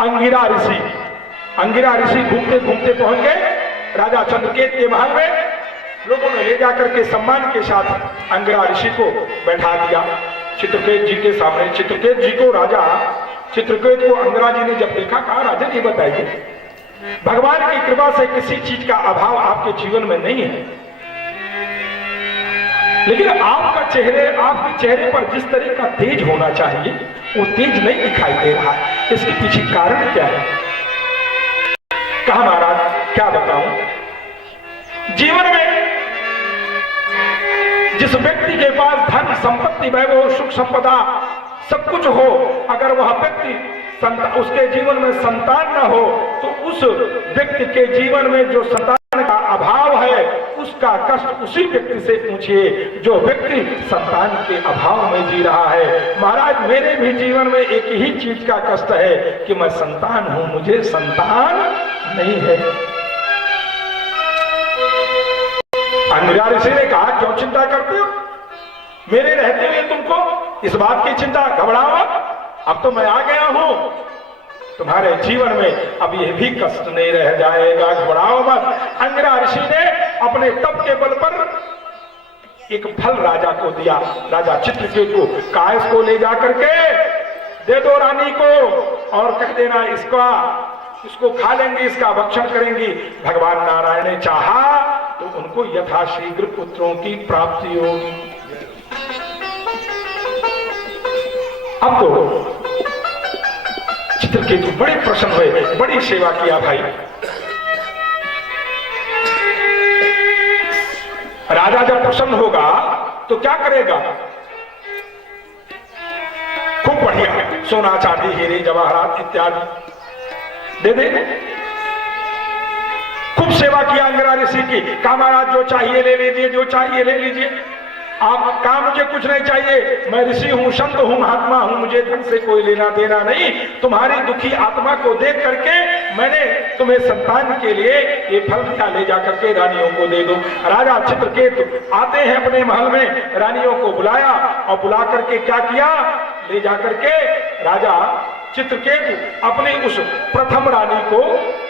अंगिरा ऋषि घूमते घूमते पहुंच गए राजा चित्रकेत के महल में। लोगों ने ले जाकर के सम्मान के साथ अंगिरा ऋषि को बैठा दिया चित्रकेत जी के सामने। चित्रकेत जी को राजा चित्रकेत को अंगिरा जी ने जब देखा, कहा राजा ये बताइए, भगवान की कृपा से किसी चीज का अभाव आपके जीवन में नहीं है, लेकिन आपके चेहरे पर जिस तरह का तेज होना चाहिए वो तेज नहीं दिखाई दे रहा है, इसके पीछे कारण क्या है? कहा महाराज क्या बताऊं, जीवन में जिस व्यक्ति के पास धन संपत्ति वैभव सुख संपदा सब कुछ हो, अगर वह व्यक्ति उसके जीवन में संतान न हो तो उस व्यक्ति के जीवन में जो संतान का अभाव है उसका कष्ट उसी व्यक्ति से पूछिए जो व्यक्ति संतान के अभाव में जी रहा है। महाराज मेरे भी जीवन में एक ही चीज का कष्ट है कि मैं संतान हूं, मुझे संतान नहीं है। अंगिरा ऋषि ने कहा क्यों चिंता करते हो, मेरे रहते हुए तुमको इस बात की चिंता, घबराओ, अब तो मैं आ गया हूं, तुम्हारे जीवन में अब यह भी कष्ट नहीं रह जाएगा, घबराओ मत। अंगिरा ऋषि ने अपने तप के बल पर एक फल राजा को दिया, राजा चित्रकेत को, कहा इसको ले जाकर के दे दो रानी को और कह देना इसको खा लेंगे, इसका भक्षण करेंगी। भगवान नारायण ने चाहा तो उनको यथाशीघ्र पुत्रों की प्राप्ति होगी। अब तो चित्रकेतु बड़े प्रसन्न हुए, बड़ी सेवा किया भाई। राजा जब प्रसन्न होगा तो क्या करेगा, खूब बढ़िया सोना चांदी हीरे जवाहरात इत्यादि दे दे। खूब सेवा किया अंगिरा ऋषि की, कहा महाराज जो चाहिए ले लीजिए, जो चाहिए ले लीजिए, आप कहा मुझे कुछ नहीं चाहिए, मैं ऋषि हूं, संत हूं, महात्मा हूं, मुझे धन से कोई लेना देना नहीं, तुम्हारी दुखी आत्मा को देख करके मैंने तुम्हें संतान के लिए ये फल दिया, ले जाकर के रानियों को दे दो। राजा चित्रकेतु आते हैं अपने महल में, रानियों को बुलाया और बुला करके क्या किया, ले जाकर के राजा चित्रकेतु अपनी उस प्रथम रानी को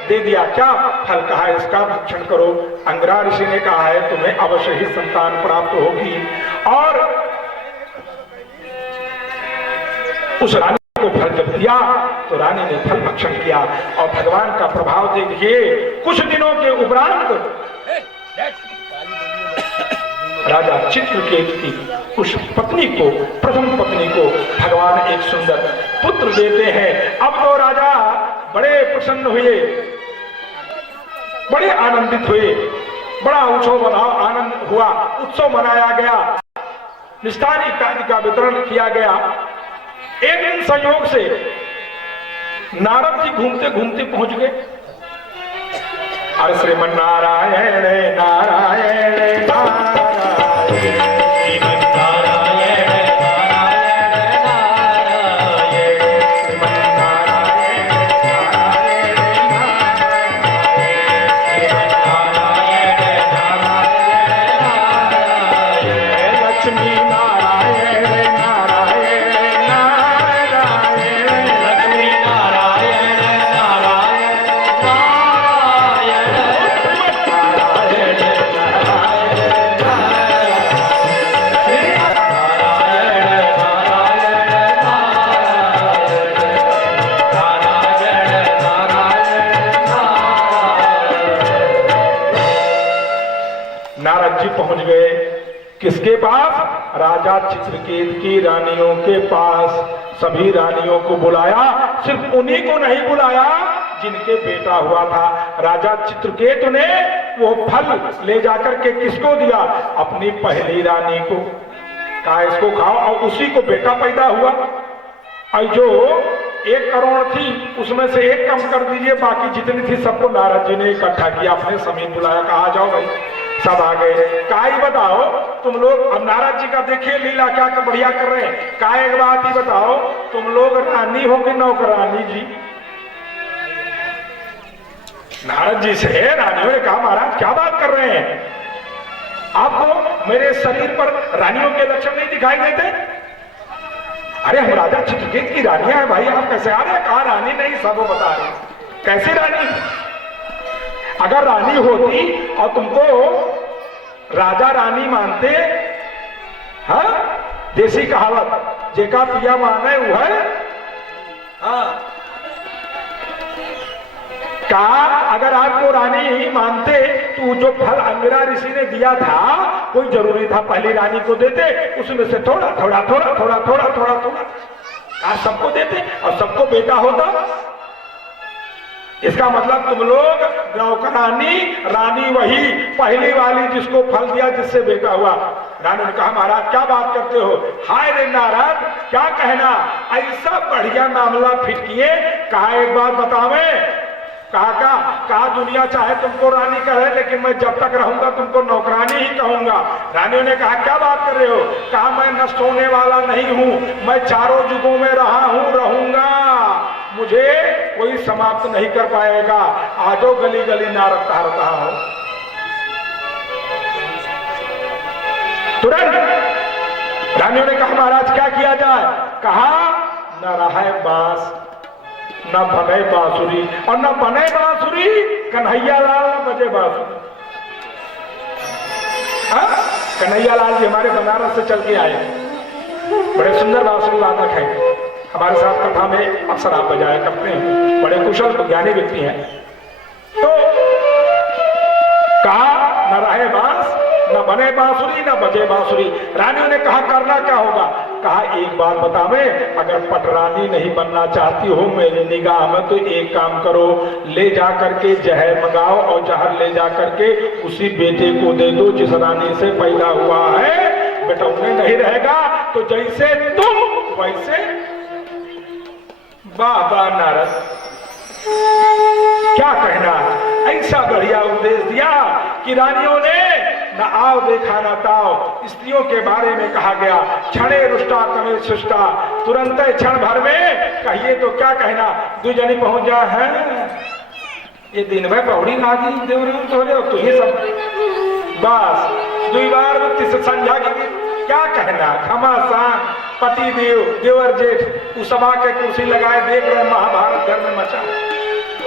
दे दिया। क्या फल, कहा इसका भक्षण करो। अंगिरा ऋषि ने कहा है तुम्हें अवश्य ही संतान प्राप्त होगी। और उस रानी को फल जब दिया तो रानी ने फल भक्षण किया और भगवान का प्रभाव देखिए, कुछ दिनों के उपरांत राजा चित्रकेतु की उस पत्नी को, प्रथम पत्नी को भगवान एक सुंदर पुत्र देते हैं। अब तो राजा बड़े प्रसन्न हुए, बड़े आनंदित हुए, बड़ा उत्सव आनंद हुआ, उत्सव मनाया गया, मिष्ठान इत्यादि का वितरण किया गया। एक दिन संयोग से नारद जी घूमते घूमते पहुंच गए। अरे श्रीमन नारायण नारायण नारायण पहुंच गए किसके पास, राजा चित्रकेत की रानियों के पास। सभी रानियों को बुलाया, सिर्फ उन्हीं को नहीं बुलाया जिनके बेटा हुआ था। राजा चित्रकेतु ने वो फल ले जाकर के किसको दिया, अपनी पहली रानी को, कहा इसको खाओ, और उसी को बेटा पैदा हुआ। और जो 1 करोड़ थी उसमें से 1 कम कर दीजिए, बाकी जितनी थी सबको नारद जी ने इकट्ठा किया, अपने समीप बुलाया, कहा आ जाओ भाई, सब आ गए। का ही बताओ तुम लोग, अब नारद जी का देखिए लीला क्या बढ़िया कर रहे हैं। का एक बात ही बताओ, तुम लोग रानी हो कि नौकरानी जी? नारद जी से रानियों ने कहा महाराज क्या बात कर रहे हैं, आपको मेरे शरीर पर रानियों के लक्षण नहीं दिखाई देते? अरे हम राजा चित्रकेत की रानियां हैं भाई, आप कैसे आ रहे हैं? कहा रानी नहीं, सब वो बता रहे। कैसे रानी? अगर रानी होती और तुमको राजा रानी मानते, हाँ, देसी कहावत जेका पिया माने वो है, हाँ, कहा अगर आपको रानी ही मानते तो जो फल अंगिरा ऋषि ने दिया था कोई जरूरी था पहली रानी को देते, उसमें से थोड़ा थोड़ा थोड़ा थोड़ा थोड़ा थोड़ा थोड़ा आज सबको देते और सबको बेटा होता। इसका मतलब तुम लोग नौकरानी, रानी वही पहली वाली जिसको फल दिया जिससे बेटा हुआ। रानी ने कहा महाराज क्या बात करते हो? हाय रे नारद, क्या कहना, ऐसा बढ़िया मामला फिट किए। कहा एक बात बतावे। कहा दुनिया चाहे तुमको रानी कहे लेकिन मैं जब तक रहूंगा तुमको नौकरानी ही कहूंगा। रानियों ने कहा क्या बात कर रहे हो? कहा मैं नष्ट होने वाला नहीं हूं, मैं चारों युगों में रहा हूं, रहूंगा, मुझे कोई समाप्त नहीं कर पाएगा। आजो गली गली नारद कह रहा हूं। तुरंत रानियों ने कहा महाराज क्या किया जाए? कहा न रहा बांस, न बने बांसुरी, और न बने बांसुरी कन्हैया लाल न बजे बांसुरी। कन्हैया लाल जी हमारे बनारस से चल के आए, बड़े सुंदर बांसुरी वादक है, हमारे साथ कथा में अक्सर आप बजाया करते हैं, बड़े कुशल तो ज्ञानी व्यक्ति हैं। तो कहा न रहे बांस, न बने बांसुरी, न बजे बांसुरी। रानियों ने कहा करना क्या होगा? कहा एक बात बतावे, अगर पटरानी नहीं बनना चाहती हो मेरी निगाह में तो एक काम करो, ले जा करके जहर मंगाओ और जहर ले जा करके उसी बेटे को दे दो जिस रानी से पैदा हुआ है। बेटा उन्हें नहीं रहेगा तो जैसे तुम वैसे। वाह वाह नारद, क्या कहना, ऐसा बढ़िया उपदेश दिया कि रानियों ने न आओ देखा न ताओ। स्त्रियों के बारे में कहा गया क्षणे रुष्टा कमे सुष्टा, तुरंत क्षण भर में कहिए तो क्या कहना, दुजनी पहुंच जा है ये दिन में पौड़ी लागी देवराम तोरे तो ही सब बस दुई बार संध्या की क्या कहना। घमासान पति देव देवर जेठ उस सभा के कुर्सी लगाए देख रहे महाभारत घर में मचा,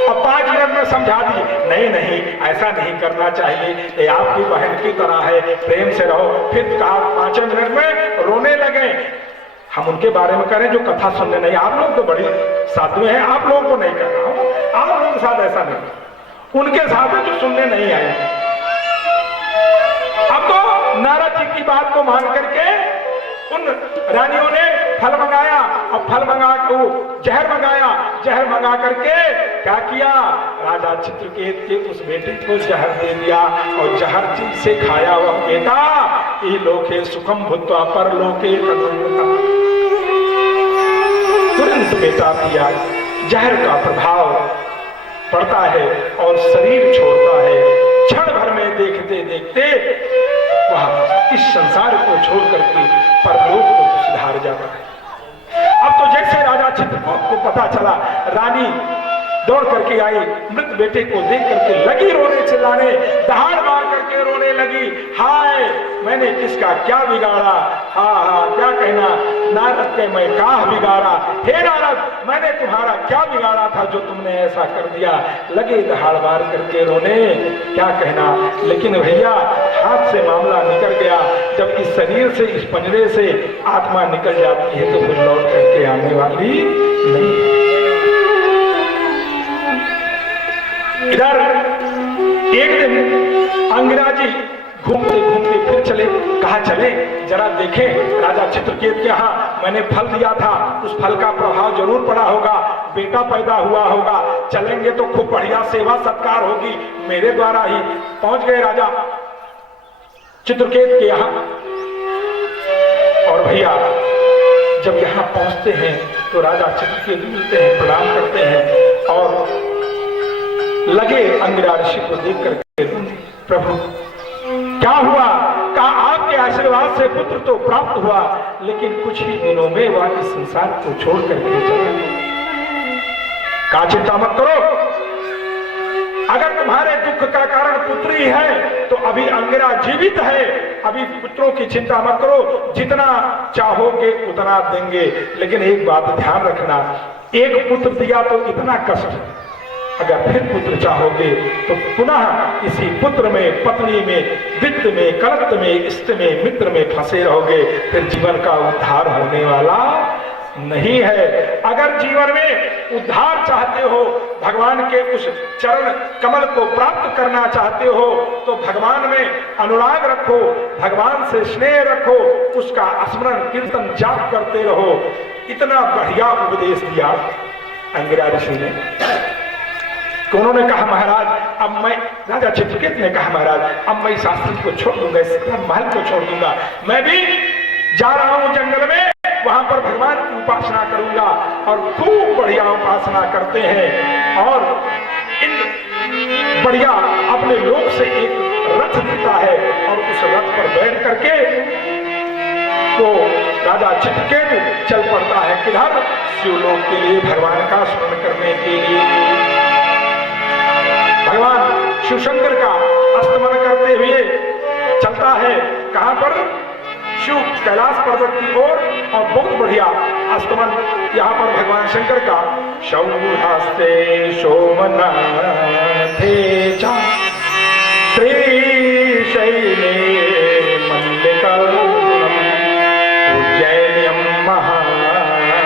और 5 मिनट में समझा दी नहीं नहीं ऐसा नहीं करना चाहिए, ये आपकी बहन की तरह है, प्रेम से रहो। फिर कहा 5 मिनट में रोने लगे। हम उनके बारे में करें जो कथा सुनने नहीं, आप लोग तो बड़ी साधु हैं, आप लोगों को नहीं कर रहा हूं, आप लोगों के साथ ऐसा नहीं, उनके साथ जो सुनने नहीं आए। अब तो नारद जी की बात को मान करके उन रानियों ने फल मंगाया और फल मंगा को जहर मंगाया, जहर मंगा करके क्या किया, राजा चित्रकेत के उस बेटे को जहर दे दिया और जहर से खाया वह बेटा ई लोके सुखम भूत्वा पर लोके तुरंत बेटा पिया। जहर का प्रभाव पड़ता है और शरीर छोड़ता है, क्षण भर में देखते देखते वह इस संसार को छोड़ करके परलोक को सुधार जाता है। अब तो जैसे राजा चित्रकूट को पता चला, रानी दौड़ करके आई, मृत बेटे को देख करके लगी रोने चिल्लाने, दहाड़ मार करके रोने लगी, हाय मैंने किसका क्या बिगाड़ा, हाँ क्या कहना, नारद के मैं काह बिगाड़ा, हे नारद मैंने तुम्हारा क्या बिगाड़ा था जो तुमने ऐसा कर दिया। लगे दहाड़ मार करके रोने, क्या कहना। लेकिन भैया हाथ से मामला निकल गया, जब इस शरीर से इस पंजरे से आत्मा निकल जाती है तो फिर लौट करके आने वाली नहीं। इधर एक दिन अंगिरा जी घूमते घूमते फिर चले, कहा चले जरा देखें राजा चित्रकेत के यहाँ मैंने फल दिया था, उस फल का प्रभाव जरूर पड़ा होगा, बेटा पैदा हुआ होगा, चलेंगे तो खूब बढ़िया सेवा सत्कार होगी मेरे द्वारा ही। पहुंच गए राजा चित्रकेत के यहाँ, और भैया जब यहाँ पहुंचते हैं तो राजा चित्रकेत मिलते हैं, प्रणाम करते हैं और लगे अंगिरा ऋषि को देख करके, प्रभु क्या हुआ? कहा आपके आशीर्वाद से पुत्र तो प्राप्त हुआ, लेकिन कुछ ही दिनों में वह इस संसार को छोड़ करके चला गया। कहा चिंता मत करो, अगर तुम्हारे दुख का कारण पुत्री है तो अभी अंगिरा जीवित है, अभी पुत्रों की चिंता मत करो, जितना चाहोगे उतना देंगे। लेकिन एक बात ध्यान रखना, एक पुत्र दिया तो इतना कष्ट, अगर फिर पुत्र चाहोगे तो पुनः इसी पुत्र में, पत्नी में, वित्त में, कलत्त में, इष्ट में, मित्र में फंसे रहोगे, फिर जीवन का उद्धार होने वाला नहीं है। अगर जीवन में उद्धार चाहते हो, भगवान के उस चरण कमल को प्राप्त करना चाहते हो, तो भगवान में अनुराग रखो, भगवान से स्नेह रखो, उसका स्मरण कीर्तन जाप करते रहो। इतना बढ़िया उपदेश दिया अंगिरा ऋषि ने। तो उन्होंने कहा महाराज अब मैं, राजा चित्रकेत ने कहा महाराज अब मैं शास्त्री को छोड़ दूंगा, इस महल को छोड़ दूंगा, मैं भी जा रहा हूं जंगल में, वहां पर भगवान की उपासना करूंगा। और खूब बढ़िया उपासना करते हैं और इन बढ़िया अपने लोक से एक रथ देता है और उस रथ पर बैठ करके तो राजा चित्रकेतु चल पड़ता है किधर, शिवलोक के लिए, भगवान का स्मरण करने के लिए। भगवान शिवशंकर का स्तमन करते हुए चलता है, कहां पर, शिव कैलाश पर्वत की ओर। और बहुत बढ़िया स्तमन यहाँ पर भगवान शंकर का, शौहस्ते सोमनाथे च श्रीशैले मल्लिकम् उज्जैन्यं महाकालम्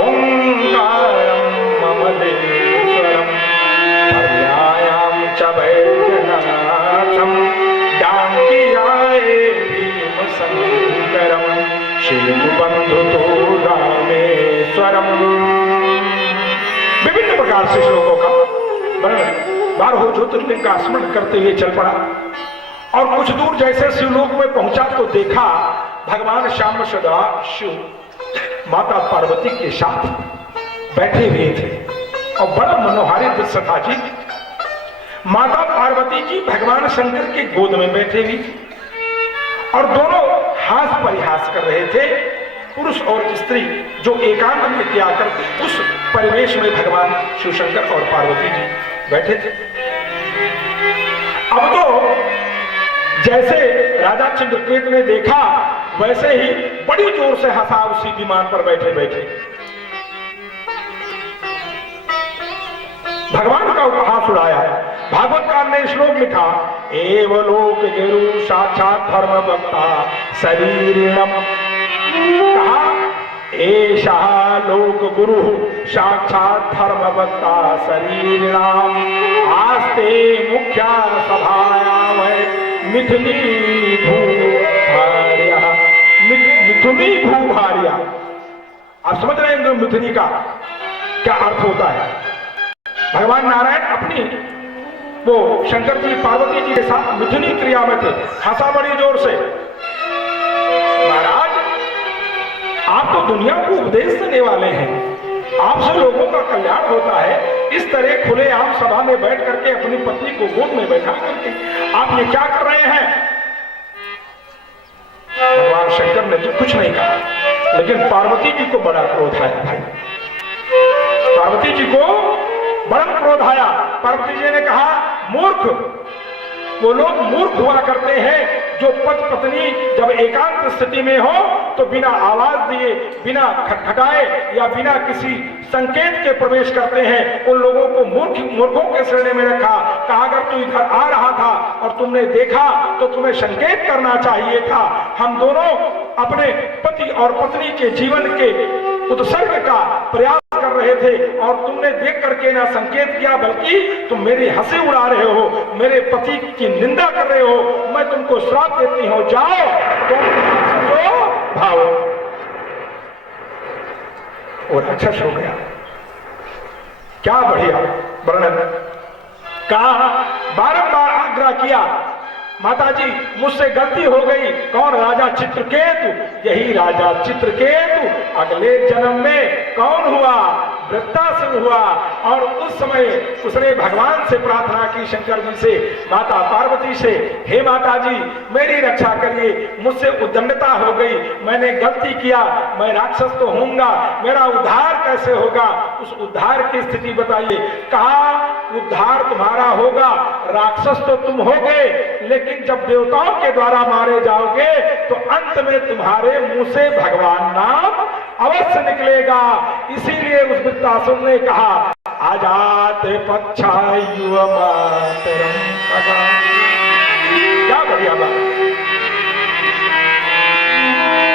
ओंकारं ममलेश्वरम् पर्यायां च वैद्यनाथं डाकियाय भीमशंकरम् सेतुबन्धुतो रामेश्वरम्। विभिन्न प्रकार से श्लोकों का वर्णन 12 ज्योतिर्लिंग का स्मरण करते हुए चल पड़ा। और कुछ दूर जैसे शिवलोक में पहुंचा तो देखा भगवान श्याम सदा शिव माता पार्वती के साथ बैठे हुए थे और बड़ा मनोहारी दृश्य था जी। माता पार्वती जी भगवान शंकर के गोद में बैठे हुई और दोनों हास परिहास कर रहे थे, पुरुष और स्त्री जो एकांत में किया करते उस परिवेश में भगवान शिवशंकर और पार्वती जी बैठे थे। अब तो जैसे राजा चित्रकेत ने देखा वैसे ही बड़ी जोर से हंसा उसी विमान पर बैठे बैठे। भगवान का उपहास उड़ाया। भागवतकार ने श्लोक लिखा, एव लोक गुरु साक्षात धर्म वक्ता शरीरिणम। कहा एषः लोक गुरु साक्षात धर्म वक्ता शरीरिणाम आस्ते मुख्या सभायाम मिथुनी भूभार्या। मिथुनी भूभार्या, आप समझ रहे हैं मिथुनी का क्या अर्थ होता है? भगवान नारायण अपनी वो शंकर जी पार्वती जी के साथ मिथुनी क्रिया में थे। हंसा बड़ी जोर से। महाराज आप तो दुनिया को उपदेश देने वाले हैं, आपसे लोगों का कल्याण होता है, इस तरह खुले आम सभा में बैठ करके अपनी पत्नी को गोद में बैठा करके आप ये क्या कर रहे हैं? भगवान शंकर ने तो कुछ नहीं कहा, लेकिन पार्वती जी को बड़ा क्रोध आया। भाई पार्वती जी को बड़ा क्रोध आया। पार्वती जी ने कहा, मूर्ख, वो लोग मूर्ख हुआ करते हैं जो पति पत्नी जब एकांत स्थिति में हो तो बिना आवाज दिए, बिना खटखटाए या बिना किसी संकेत के प्रवेश करते हैं। उन लोगों को मूर्खों के श्रेणी में रखा। कहा अगर तू इधर आ रहा था और तुमने देखा तो तुम्हें संकेत करना चाहिए था। हम दोनों अपने पति और पत्नी के जीवन के उत्सर्ग का प्रयास कर रहे थे और तुमने देख करके ना संकेत किया, बल्कि तुम मेरी हंसी उड़ा रहे हो, मेरे पति की निंदा कर रहे हो। मैं तुमको श्राप देती हूं, जाओ तुम भाव। और राक्षस हो गया। क्या बढ़िया वर्णन। कहा बारंबार आग्रह किया माता जी मुझसे गलती हो गई। कौन? राजा चित्रकेतु। यही राजा चित्रकेतु अगले जन्म में कौन हुआ? वृत्तासुर हुआ। और उस समय उसने भगवान से प्रार्थना की, शंकर जी से, माता पार्वती से, हे माता जी मेरी रक्षा करिए, मुझसे उद्दंडता हो गई, मैंने गलती किया, मैं राक्षस तो होऊंगा, मेरा उद्धार कैसे होगा? उस उद्धार की स्थिति बताइए। कहा उद्धार तुम्हारा होगा, राक्षस तो तुम होगे, लेकिन जब देवताओं के द्वारा मारे जाओगे तो अंत में तुम्हारे मुंह से भगवान नाम अवश्य निकलेगा। इसीलिए उस वृत्तासुर ने कहा आजात पक्षायु मातरम खगा। क्या बढ़िया बात।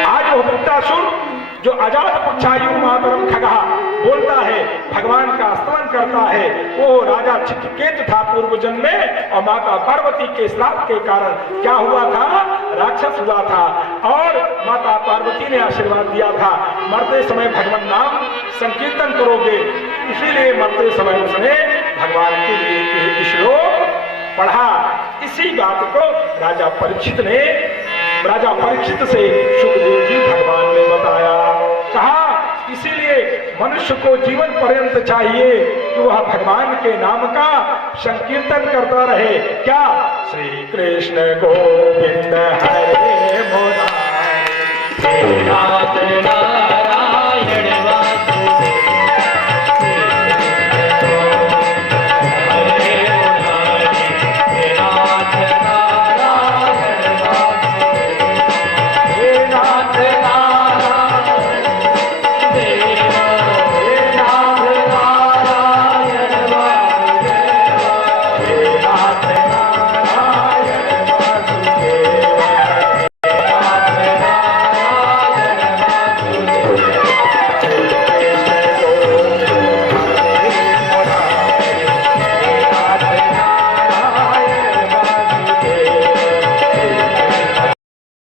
आज वो वृत्तासुर जो अजात पक्षायु मातरम खगा बोलता है, भगवान का स्तवन करता है, वो राजा चित्रकेतु था पूर्व जन्म में। और माता पार्वती के श्राप के कारण क्या हुआ था? राक्षस हुआ था। और माता पार्वती ने आशीर्वाद दिया था मरते समय भगवान नाम संकीर्तन करोगे, इसीलिए मरते समय उसने भगवान के लिए एक श्लोक पढ़ा। इसी बात को राजा परीक्षित से सुखदेव जी भगवान ने बताया। कहा इसीलिए मनुष्य को जीवन पर्यंत चाहिए कि वह भगवान के नाम का संकीर्तन करता रहे। क्या? श्री कृष्ण गोविंद हरे मुरारी।